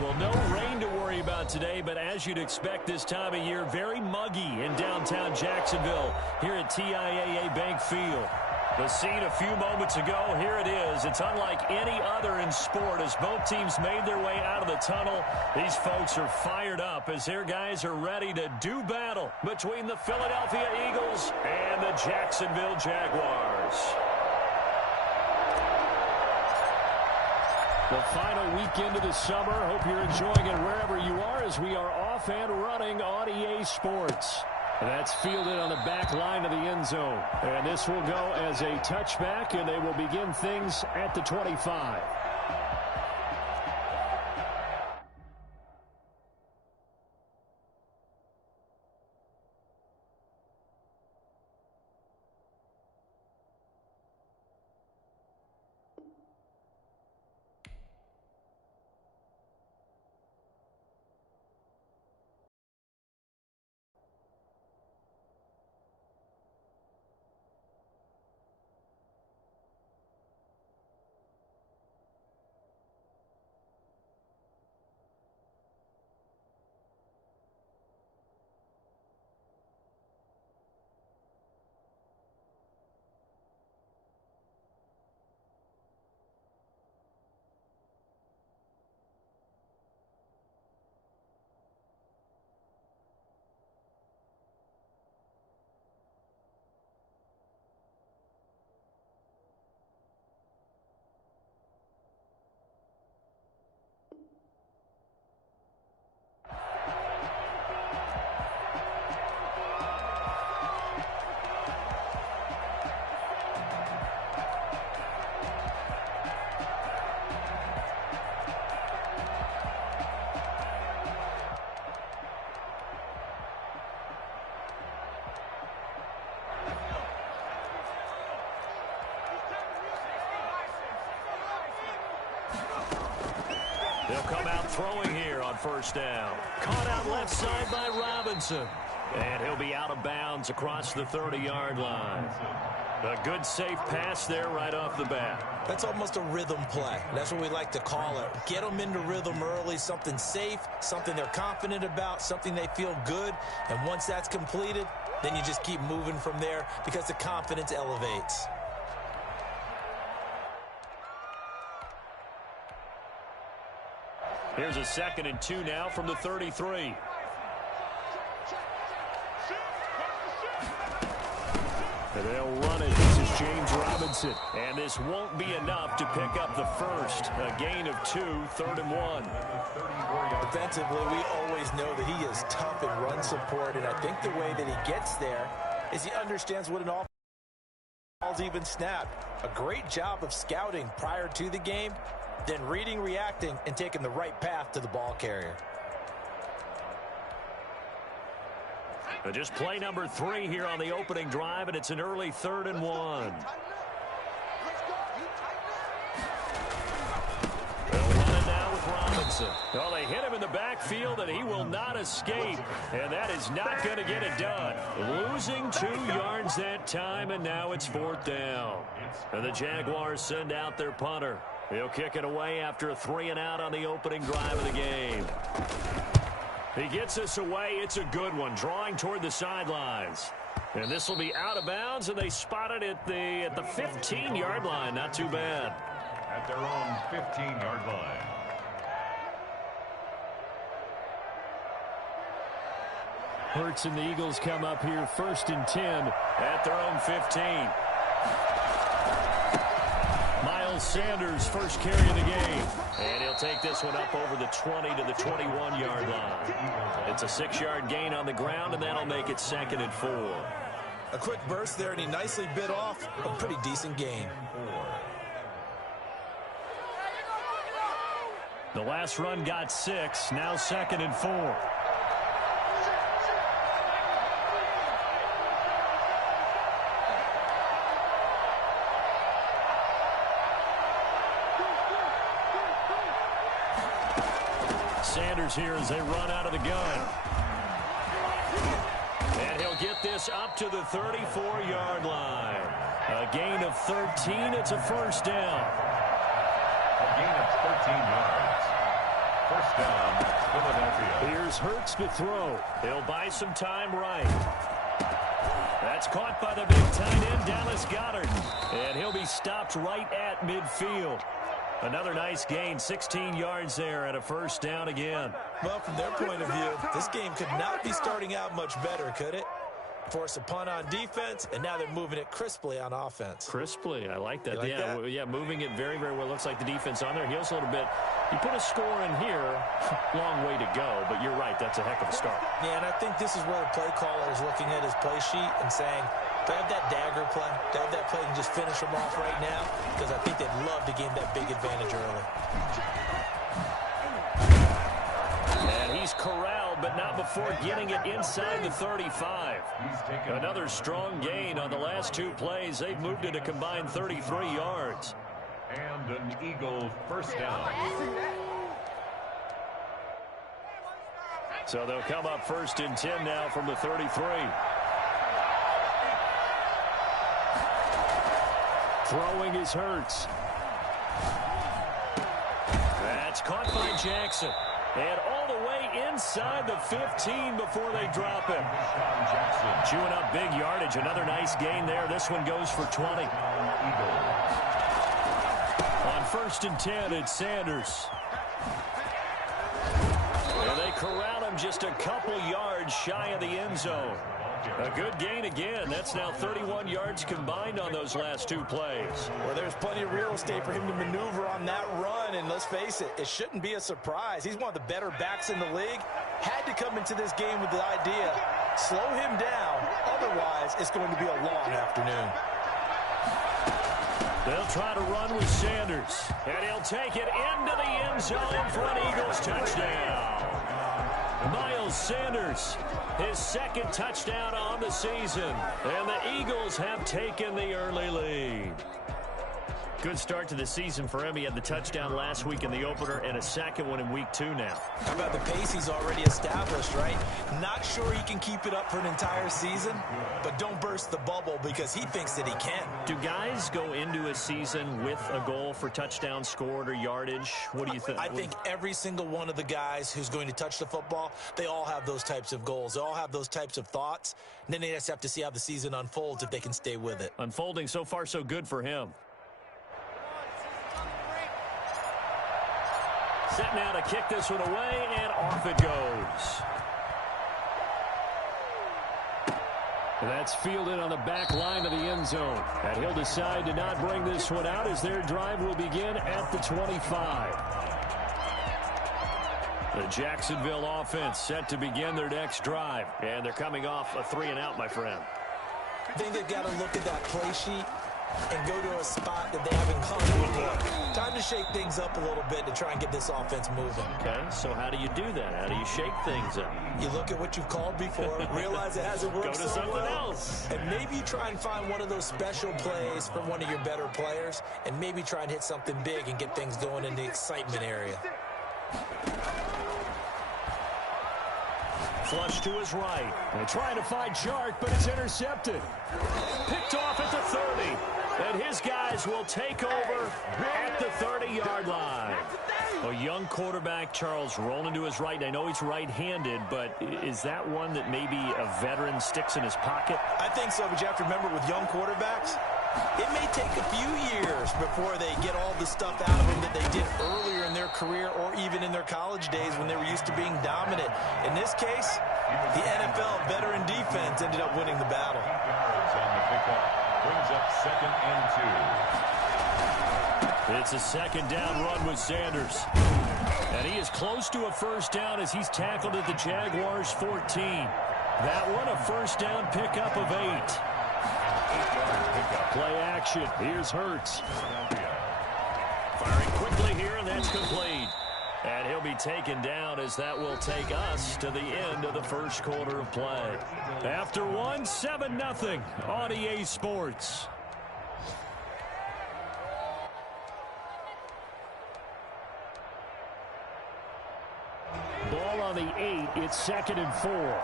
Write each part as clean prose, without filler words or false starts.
Well, no rain to worry about today, but as you'd expect this time of year, very muggy in downtown Jacksonville here at TIAA Bank Field. The scene a few moments ago, here it is. It's unlike any other in sport as both teams made their way out of the tunnel. These folks are fired up as their guys are ready to do battle between the Philadelphia Eagles and the Jacksonville Jaguars. The final weekend of the summer. Hope you're enjoying it wherever you are as we are off and running on EA Sports. That's fielded on the back line of the end zone. And this will go as a touchback, and they will begin things at the 25. They'll come out throwing here on first down. Caught out left side by Robinson. And he'll be out of bounds across the 30-yard line. A good, safe pass there right off the bat. That's almost a rhythm play. That's what we like to call it. Get them into rhythm early, something safe, something they're confident about, something they feel good. And once that's completed, then you just keep moving from there because the confidence elevates. Here's a 2nd and 2 now from the 33. And they'll run it. This is James Robinson. And this won't be enough to pick up the first. A gain of 2, 3rd and 1. Defensively, we always know that he is tough in run support. And I think the way that he gets there is he understands what an offense even snapped. A great job of scouting prior to the game. Then reading, reacting, and taking the right path to the ball carrier. Just play number 3 here on the opening drive, and it's an early 3rd and 1. They'll run it now with Robinson. Well, they hit him in the backfield, and he will not escape. And that is not going to get it done. Losing 2 yards that time, and now it's 4th down. And the Jaguars send out their punter. He'll kick it away after a 3-and-out on the opening drive of the game. He gets us away. It's a good one, drawing toward the sidelines. And this will be out of bounds, and they spot it at the 15-yard line. Not too bad. At their own 15-yard line. Hurts and the Eagles come up here 1st and 10 at their own 15. Miles Sanders, first carry of the game. And he'll take this one up over the 20 to the 21-yard line. It's a 6-yard gain on the ground, and that'll make it 2nd and 4. A quick burst there, and he nicely bit off a pretty decent gain. The last run got 6, now 2nd and 4. Sanders here as they run out of the gun. And he'll get this up to the 34-yard line. A gain of 13. It's a first down. A gain of 13 yards. First down, Philadelphia. Here's Hurts to throw. He'll buy some time right. That's caught by the big tight end, Dallas Goedert. And he'll be stopped right at midfield. Another nice gain, 16 yards there and a first down again. Well, from their point of view, this game could not be starting out much better, could it? Force a punt on defense, and now they're moving it crisply on offense. Crisply, I like that. You like that? Yeah, moving it very, very well. Looks like the defense on their heels a little bit. You put a score in here, long way to go, but you're right, that's a heck of a start. Yeah, and I think this is where the play caller is looking at his play sheet and saying, do I have that dagger play? Do I have that play and just finish them off right now? Because I think they'd love to gain that big advantage early. And he's corralled, but not before getting it inside the 35. Another strong gain on the last two plays. They've moved it a combined 33 yards. And an Eagle first down. So they'll come up 1st and 10 now from the 33. Throwing is Hurts. That's caught by Jackson. And all the way inside the 15 before they drop him. Chewing up big yardage. Another nice gain there. This one goes for 20. On 1st and 10, it's Sanders. And they corral him just a couple yards shy of the end zone. A good gain again. That's now 31 yards combined on those last two plays. Well, there's plenty of real estate for him to maneuver on that run, and let's face it, it shouldn't be a surprise. He's one of the better backs in the league. Had to come into this game with the idea, slow him down, otherwise it's going to be a long afternoon. They'll try to run with Sanders, and he'll take it into the end zone for an Eagles touchdown. Miles Sanders, his second touchdown on the season, and the Eagles have taken the early lead. Good start to the season for him. He had the touchdown last week in the opener and a second one in week 2 now. How about the pace he's already established, right? Not sure he can keep it up for an entire season, but don't burst the bubble because he thinks that he can. Do guys go into a season with a goal for touchdown scored or yardage? What do you think? I think every single one of the guys who's going to touch the football, they all have those types of goals. They all have those types of thoughts. And then they just have to see how the season unfolds if they can stay with it. Unfolding so far so good for him. Set now to kick this one away, and off it goes. That's fielded on the back line of the end zone. And he'll decide to not bring this one out as their drive will begin at the 25. The Jacksonville offense set to begin their next drive. And they're coming off a 3-and-out, my friend. I think they've got to look at that play sheet and go to a spot that they haven't come before. Time to shake things up a little bit to try and get this offense moving. Okay, so how do you do that? How do you shake things up? You look at what you've called before, realize it hasn't worked Go to so something well, else. and maybe you try and find one of those special plays from one of your better players, and maybe try and hit something big and get things going in the excitement area. Flush to his right. And trying to find Chark, but it's intercepted. Picked off at the 30. And his guys will take over at the 30-yard line. A young quarterback, Charles, rolling to his right. And I know he's right-handed, but is that one that maybe a veteran sticks in his pocket? I think so, but you have to remember with young quarterbacks, it may take a few years before they get all the stuff out of them that they did earlier in their career or even in their college days when they were used to being dominant. In this case, the NFL veteran defense ended up winning the battle. On the pickup, brings up 2nd and 2. It's a second down run with Sanders. And he is close to a first down as he's tackled at the Jaguars 14. That one a first down pickup of 8. Play action. Here's Hurts. Firing quickly here, and that's complete. And he'll be taken down as that will take us to the end of the first quarter of play. After one, 7-0 on EA Sports. Ball on the 8. It's 2nd and 4.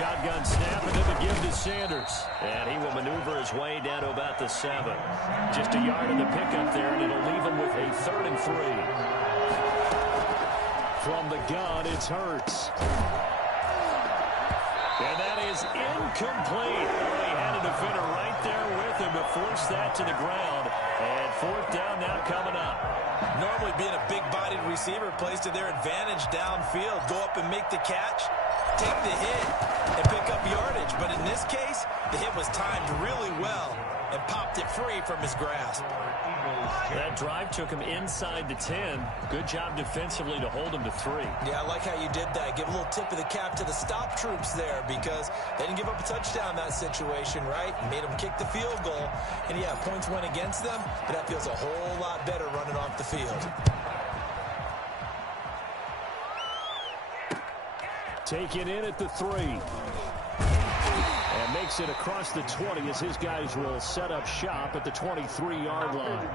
shotgun snap and then the give to Sanders. And he will maneuver his way down to about the 7. Just a yard in the pickup there, and it'll leave him with a 3rd and 3. From the gun, it's Hurts. And that is incomplete. He had a defender right there with him to force that to the ground. And 4th down now coming up. Normally being a big-bodied receiver plays to their advantage downfield. Go up and make the catch, take the hit, and pick up yardage. But in this case, the hit was timed really well and popped it free from his grasp. That drive took him inside the 10. Good job defensively to hold him to 3. Yeah, I like how you did that. Give a little tip of the cap to the stop troops there because they didn't give up a touchdown in that situation, right? Made them kick the field goal. And, yeah, points went against them, but that feels a whole lot better running off the field. Taken in at the 3. And makes it across the 20 as his guys will set up shop at the 23-yard line.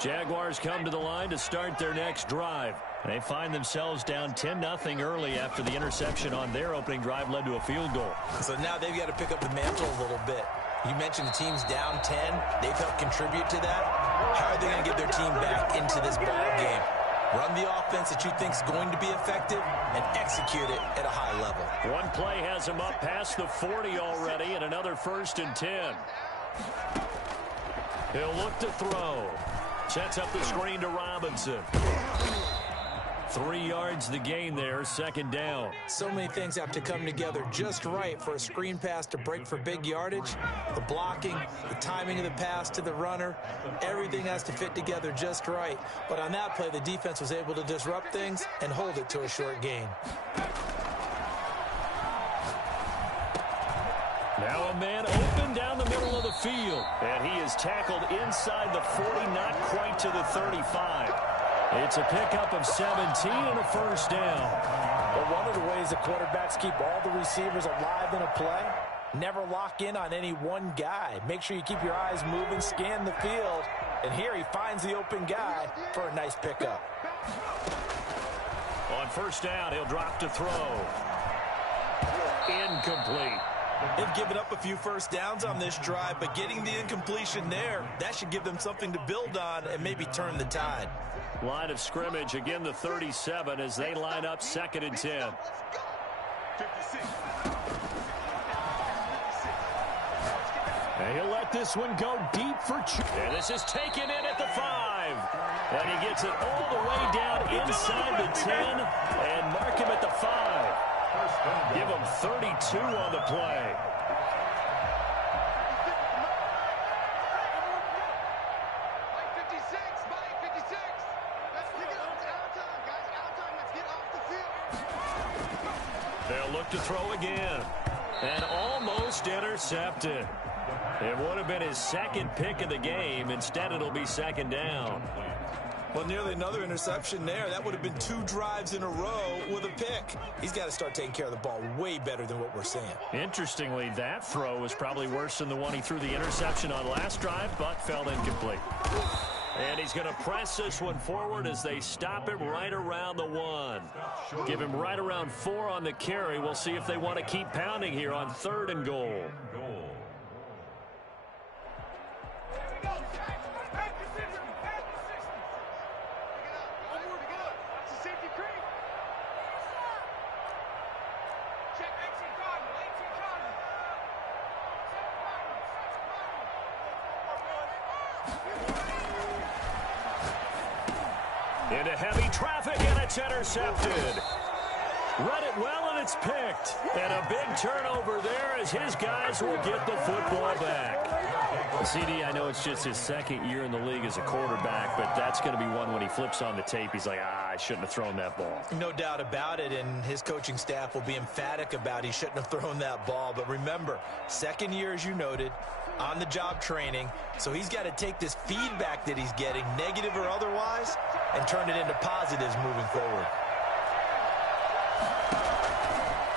Jaguars come to the line to start their next drive. They find themselves down 10-0 early after the interception on their opening drive led to a field goal. So now they've got to pick up the mantle a little bit. You mentioned the team's down 10. They've helped contribute to that. How are they going to get their team back into this ball game? Run the offense that you think is going to be effective and execute it at a high level. One play has him up past the 40 already and another 1st and 10. He'll look to throw. Sets up the screen to Robinson. 3 yards the gain there, 2nd down. So many things have to come together just right for a screen pass to break for big yardage. The blocking, the timing of the pass to the runner, everything has to fit together just right. But on that play, the defense was able to disrupt things and hold it to a short gain. Now a man open down the middle of the field. And he is tackled inside the 40, not quite to the 35. It's a pickup of 17 and a 1st down. But one of the ways the quarterbacks keep all the receivers alive in a play, never lock in on any one guy. Make sure you keep your eyes moving, scan the field. And here he finds the open guy for a nice pickup. On 1st down, he'll drop to throw. Incomplete. They've given up a few 1st downs on this drive, but getting the incompletion there, that should give them something to build on and maybe turn the tide. Line of scrimmage, again the 37 as they line up 2nd and 10. And he'll let this one go deep for and this is taken in at the 5. And he gets it all the way down inside the 10 and mark him at the 5. Give him 32 on the play. They'll look to throw again. And almost intercepted. It would have been his 2nd pick of the game. Instead, it'll be 2nd down. Well, nearly another interception there. That would have been 2 drives in a row with a pick. He's got to start taking care of the ball way better than what we're seeing. Interestingly, that throw was probably worse than the one he threw the interception on last drive, but fell incomplete. And he's going to press this one forward as they stop him right around the 1. Give him right around 4 on the carry. We'll see if they want to keep pounding here on 3rd and goal. Into heavy traffic, and it's intercepted. Read it well, and it's picked. And a big turnover there as his guys will get the football back. CD, I know it's just his 2nd year in the league as a quarterback, but that's going to be one when he flips on the tape. He's like, I shouldn't have thrown that ball. No doubt about it, and his coaching staff will be emphatic about he shouldn't have thrown that ball. But remember, 2nd year, as you noted, on-the-job training, so he's got to take this feedback that he's getting, negative or otherwise, and turn it into positives moving forward.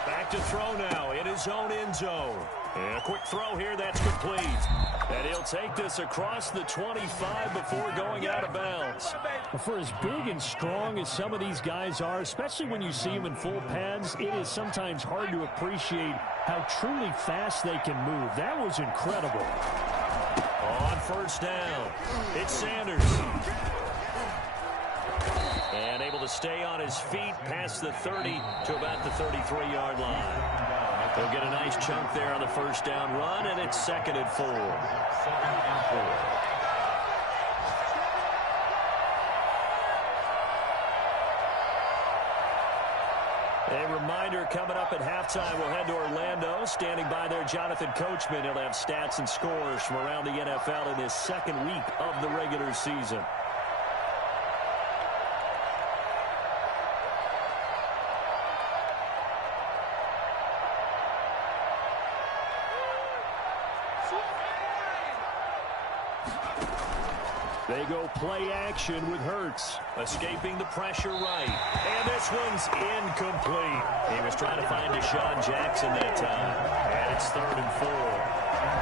Back back to throw now in his own end zone. And a quick throw here that's complete. And he'll take this across the 25 before going out of bounds. For as big and strong as some of these guys are, especially when you see them in full pads, it is sometimes hard to appreciate how truly fast they can move. That was incredible. On first down, it's Sanders. And able to stay on his feet past the 30 to about the 33-yard line. They'll get a nice chunk there on the first down run, and it's 2nd and 4. 2nd and 4. A reminder coming up at halftime, we'll head to Orlando. Standing by there, Jonathan Coachman. He'll have stats and scores from around the NFL in his 2nd week of the regular season. They go play action with Hurts, escaping the pressure right. And this one's incomplete. He was trying to find Deshaun Jackson that time. And it's 3rd and 4.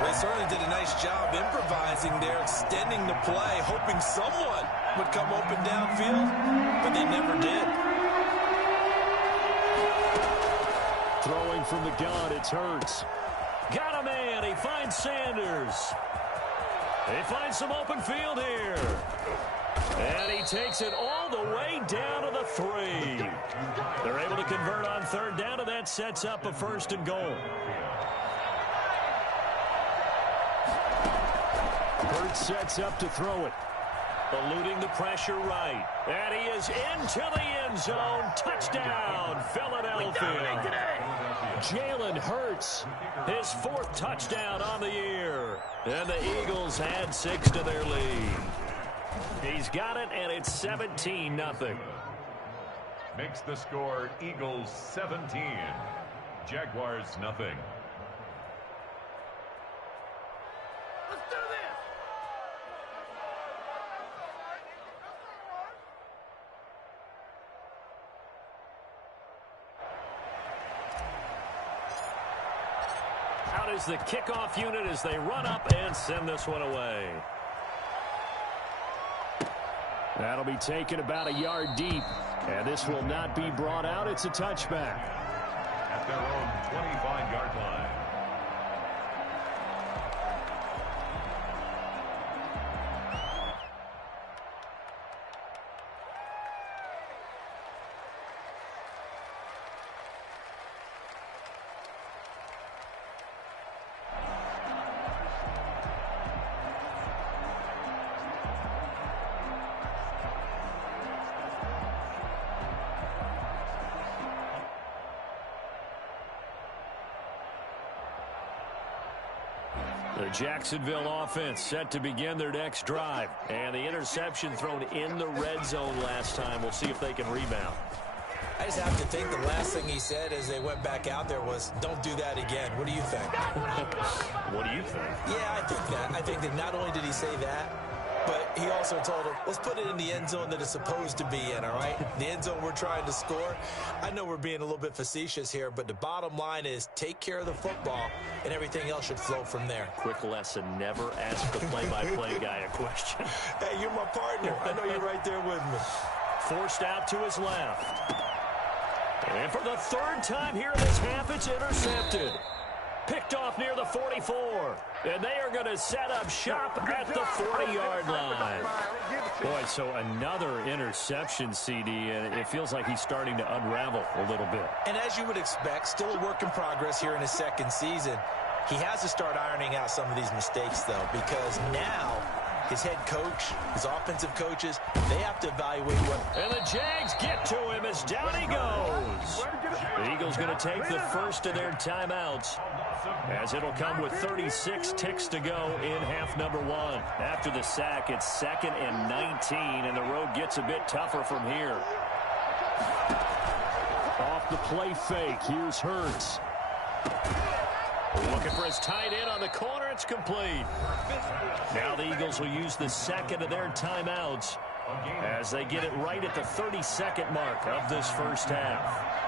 They certainly did a nice job improvising there, extending the play, hoping someone would come open downfield, but they never did. Throwing from the gun, it's Hurts. Got a man. He finds Sanders. He finds some open field here. And he takes it all the way down to the 3. They're able to convert on 3rd down, and that sets up a 1st and goal. Hurts sets up to throw it. Eluding the pressure right. And he is into the end zone. Touchdown, Philadelphia. Jalen Hurts, his 4th touchdown on the year. And the Eagles add 6 to their lead. He's got it, and it's 17-0. Makes the score Eagles 17, Jaguars nothing. Let's do this! Out is the kickoff unit as they run up and send this one away. That'll be taken about a yard deep, and this will not be brought out. It's a touchback. At their own 25-yard line. The Jacksonville offense set to begin their next drive. And the interception thrown in the red zone last time. We'll see if they can rebound. I just have to think the last thing he said as they went back out there was, don't do that again. What do you think? What do you think? Yeah, I think that. I think that not only did he say that, but he also told him, let's put it in the end zone that it's supposed to be in, all right? The end zone we're trying to score. I know we're being a little bit facetious here, but the bottom line is take care of the football, and everything else should flow from there. Quick lesson, never ask the play-by-play guy a question. Hey, you're my partner. I know you're right there with me. Forced out to his left. And for the 3rd time here in this half, it's intercepted. Picked off near the 44. And they are going to set up shop at the 40-yard line. Boy, so another interception, CD, and it feels like he's starting to unravel a little bit. And as you would expect, still a work in progress here in his 2nd season. He has to start ironing out some of these mistakes, though, because now his head coach, his offensive coaches, they have to evaluate what... And the Jags get to him as down he goes. The Eagles going to take the first of their timeouts, as it'll come with 36 ticks to go in half number 1. After the sack, it's 2nd and 19, and the road gets a bit tougher from here. Off the play fake, here's Hurts. Looking for his tight end on the corner. It's complete. Now the Eagles will use the 2nd of their timeouts as they get it right at the 32nd mark of this first half.